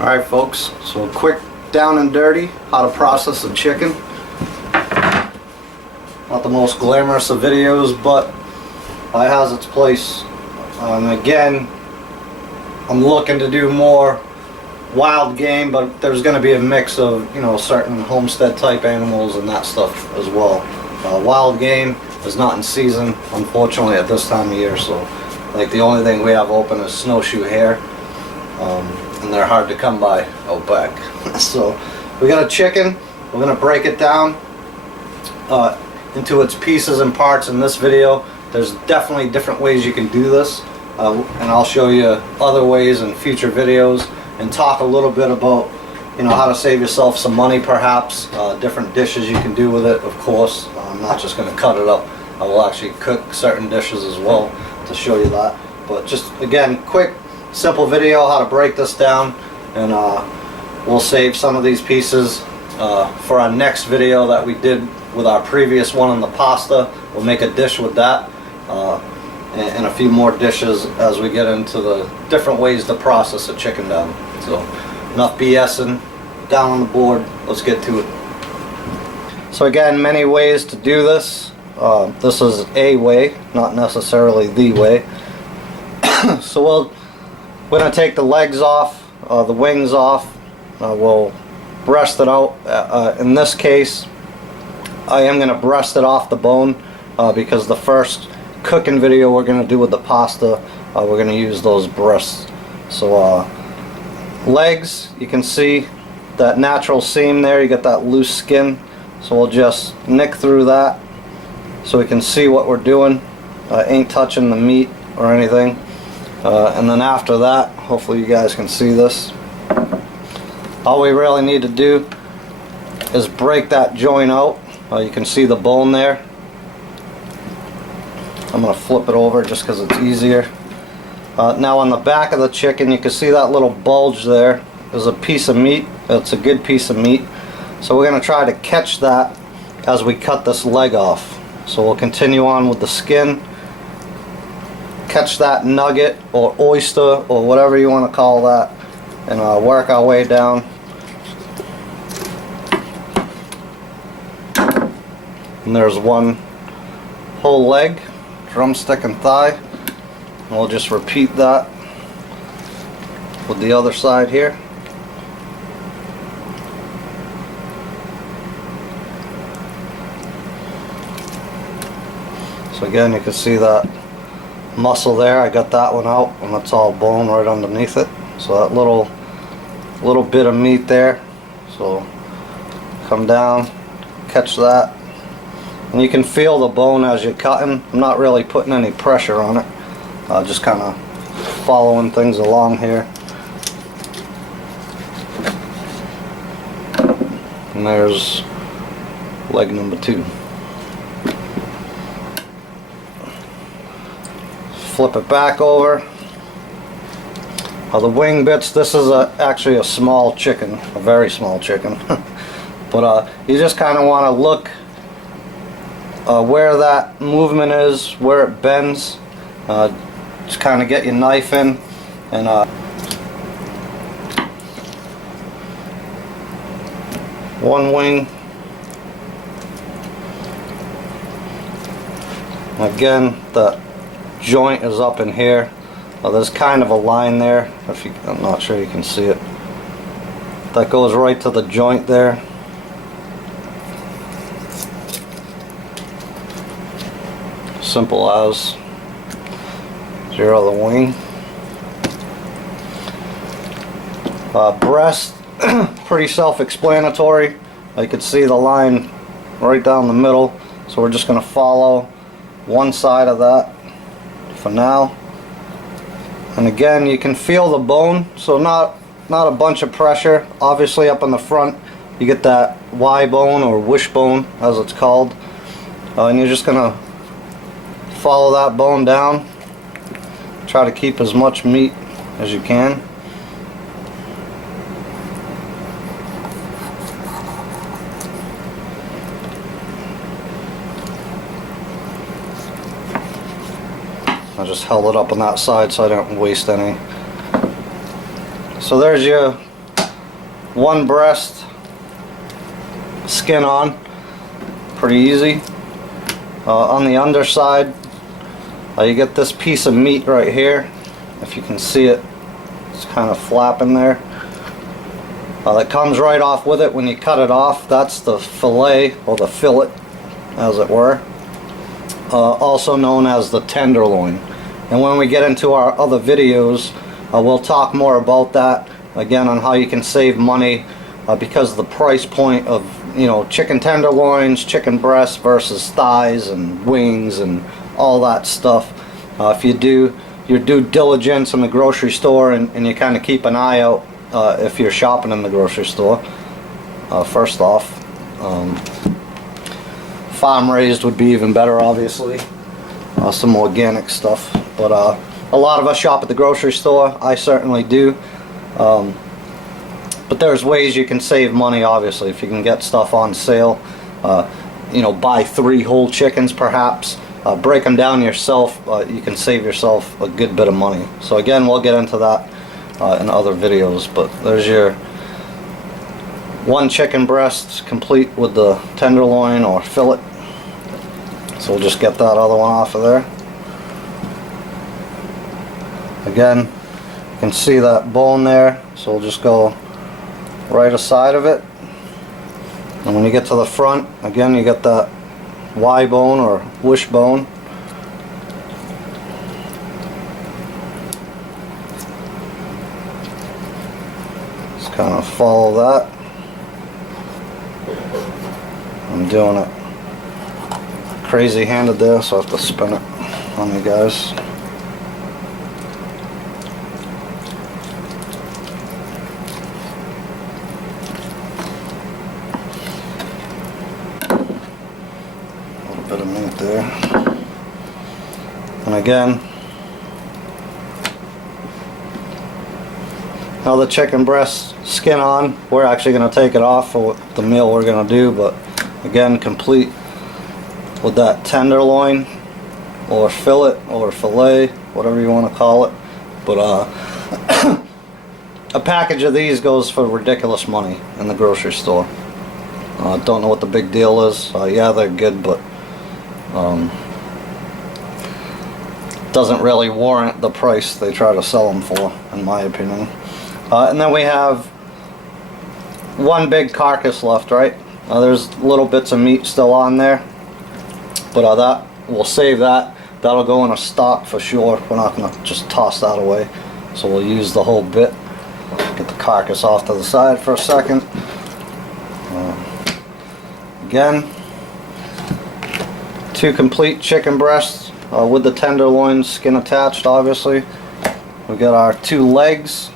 Alright folks, so a quick down and dirty how to process a chicken. Not the most glamorous of videos, but it has its place. And again, I'm looking to do more wild game, but there's going to be a mix of, you know, certain homestead type animals and that stuff as well. Wild game is not in season, unfortunately, at this time of year, so like the only thing we have open is snowshoe hare. And they're hard to come by out back. So we got a chicken. We're gonna break it down into its pieces and parts in this video. There's definitely different ways you can do this, and I'll show you other ways in future videos and talk a little bit about, you know, how to save yourself some money, perhaps different dishes you can do with it. Of course, I'm not just gonna cut it up. I will actually cook certain dishes as well to show you that. But just again, quick simple video how to break this down, and we'll save some of these pieces for our next video that we did with our previous one on the pasta. We'll make a dish with that and a few more dishes as we get into the different ways to process a chicken down. So enough BSing, down on the board, let's get to it. So again, many ways to do this. This is a way, not necessarily the way. So we're going to take the legs off, the wings off. We'll breast it out. In this case, I am going to breast it off the bone because the first cooking video we're going to do with the pasta, we're going to use those breasts. So legs, you can see that natural seam there. You got that loose skin. So we'll just nick through that so we can see what we're doing. Ain't touching the meat or anything. And then after that, hopefully you guys can see this. All we really need to do is break that joint out. You can see the bone there. I'm going to flip it over just because it's easier. Now on the back of the chicken, you can see that little bulge there. There's a piece of meat. It's a good piece of meat. So we're going to try to catch that as we cut this leg off. So we'll continue on with the skin. Catch that nugget or oyster or whatever you want to call that, and work our way down. And there's one whole leg, drumstick and thigh. And we'll just repeat that with the other side here. So again, you can see that muscle there. I got that one out, and that's all bone right underneath it. So that little bit of meat there. So come down, catch that, and you can feel the bone as you're cutting. I'm not really putting any pressure on it, just kind of following things along here. And there's leg number 2. Flip it back over. The wing bits, this is actually a small chicken, a very small chicken. But you just kind of want to look where that movement is, where it bends. Just kind of get your knife in and one wing. Again, the joint is up in here. There's kind of a line there. I'm not sure you can see it. That goes right to the joint there. Simple as. There's your other wing. Breast, pretty self-explanatory. You can see the line right down the middle. So we're just going to follow one side of that for now. And again, you can feel the bone, so not a bunch of pressure. Obviously up in the front you get that Y bone or wishbone as it's called, and you're just gonna follow that bone down. Try to keep as much meat as you can. I just held it up on that side so I don't waste any. So there's your one breast, skin on, pretty easy. On the underside, you get this piece of meat right here. If you can see it, it's kind of flapping there. That comes right off with it when you cut it off. That's the fillet, or the fillet, as it were. Also known as the tenderloin. And when we get into our other videos, we'll talk more about that, again, on how you can save money, because of the price point of, you know, chicken tenderloins, chicken breasts versus thighs and wings and all that stuff. If you do your due diligence in the grocery store, and you kind of keep an eye out if you're shopping in the grocery store, first off, farm raised would be even better, obviously. Some organic stuff, but a lot of us shop at the grocery store. I certainly do. But there's ways you can save money, obviously, if you can get stuff on sale. You know, buy 3 whole chickens perhaps, break them down yourself. You can save yourself a good bit of money. So again, we'll get into that in other videos, but there's your one chicken breast complete with the tenderloin or fillet. So we'll just get that other one off of there. Again, you can see that bone there, so we'll just go right aside of it. And when you get to the front, again, you get that Y bone or wishbone. Just kind of follow that. I'm doing it crazy handed there, so I have to spin it on you guys. A little bit of meat there. And again, now the chicken breast skin on, we're actually going to take it off for the meal we're going to do, but again, complete with that tenderloin or fillet or fillet, whatever you want to call it. But a package of these goes for ridiculous money in the grocery store. Don't know what the big deal is. Yeah, they're good, but doesn't really warrant the price they try to sell them for, in my opinion. And then we have one big carcass left, right? There's little bits of meat still on there, but that we'll save that. That'll go in a stock for sure. We're not going to just toss that away, so we'll use the whole bit. Get the carcass off to the side for a second. Again, 2 complete chicken breasts with the tenderloin skin attached, obviously. We got our 2 legs,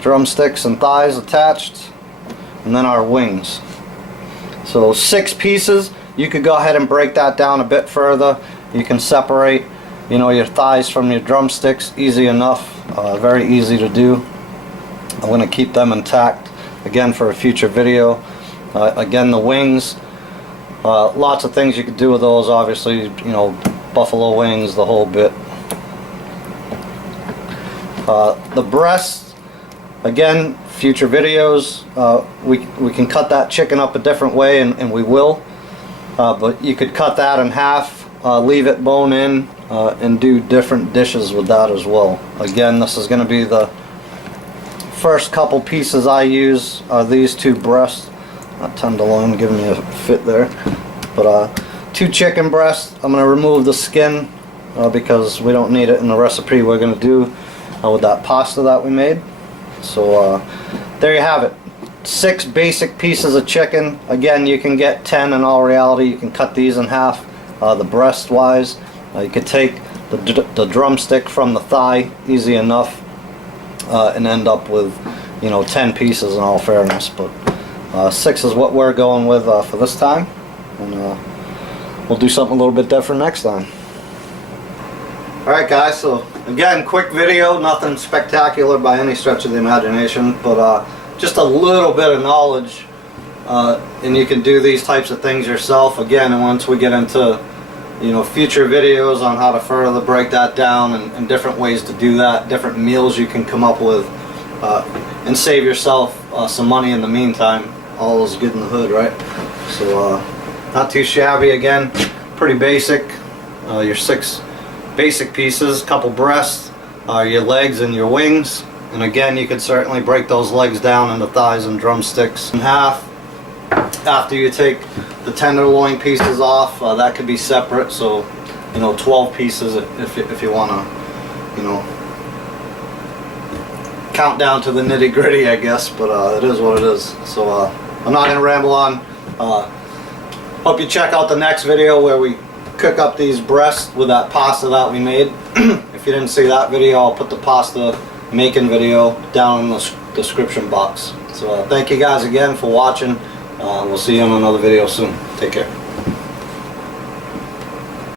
drumsticks and thighs attached, and then our wings. So 6 pieces. You could go ahead and break that down a bit further. You can separate, you know, your thighs from your drumsticks, easy enough, very easy to do. I'm going to keep them intact again for a future video. Again, the wings, lots of things you could do with those, obviously, you know, buffalo wings, the whole bit. The breasts, again, future videos, we can cut that chicken up a different way, and we will. But you could cut that in half, leave it bone in, and do different dishes with that as well. Again, this is going to be the first couple pieces I use are these 2 breasts. Tenderloin giving me a fit there. But 2 chicken breasts. I'm going to remove the skin because we don't need it in the recipe we're going to do with that pasta that we made. So there you have it. 6 basic pieces of chicken. Again, you can get 10 in all reality. You can cut these in half, the breast wise. You could take the drumstick from the thigh, easy enough, and end up with, you know, 10 pieces in all fairness. But 6 is what we're going with for this time, and we'll do something a little bit different next time. Alright guys, so again, quick video, nothing spectacular by any stretch of the imagination, but just a little bit of knowledge, and you can do these types of things yourself. Again, and once we get into, you know, future videos on how to further break that down, and different ways to do that, different meals you can come up with and save yourself some money in the meantime. All is good in the hood, right? So not too shabby. Again, pretty basic. Your 6 basic pieces, couple breasts, your legs and your wings. And again, you could certainly break those legs down into thighs and drumsticks in half. After you take the tenderloin pieces off, that could be separate. So, 12 pieces if you want to, count down to the nitty gritty, I guess. But it is what it is. So I'm not going to ramble on. Hope you check out the next video where we cook up these breasts with that pasta that we made. If you didn't see that video, I'll put the pasta making video down in the description box. So thank you guys again for watching. We'll see you in another video soon. Take care.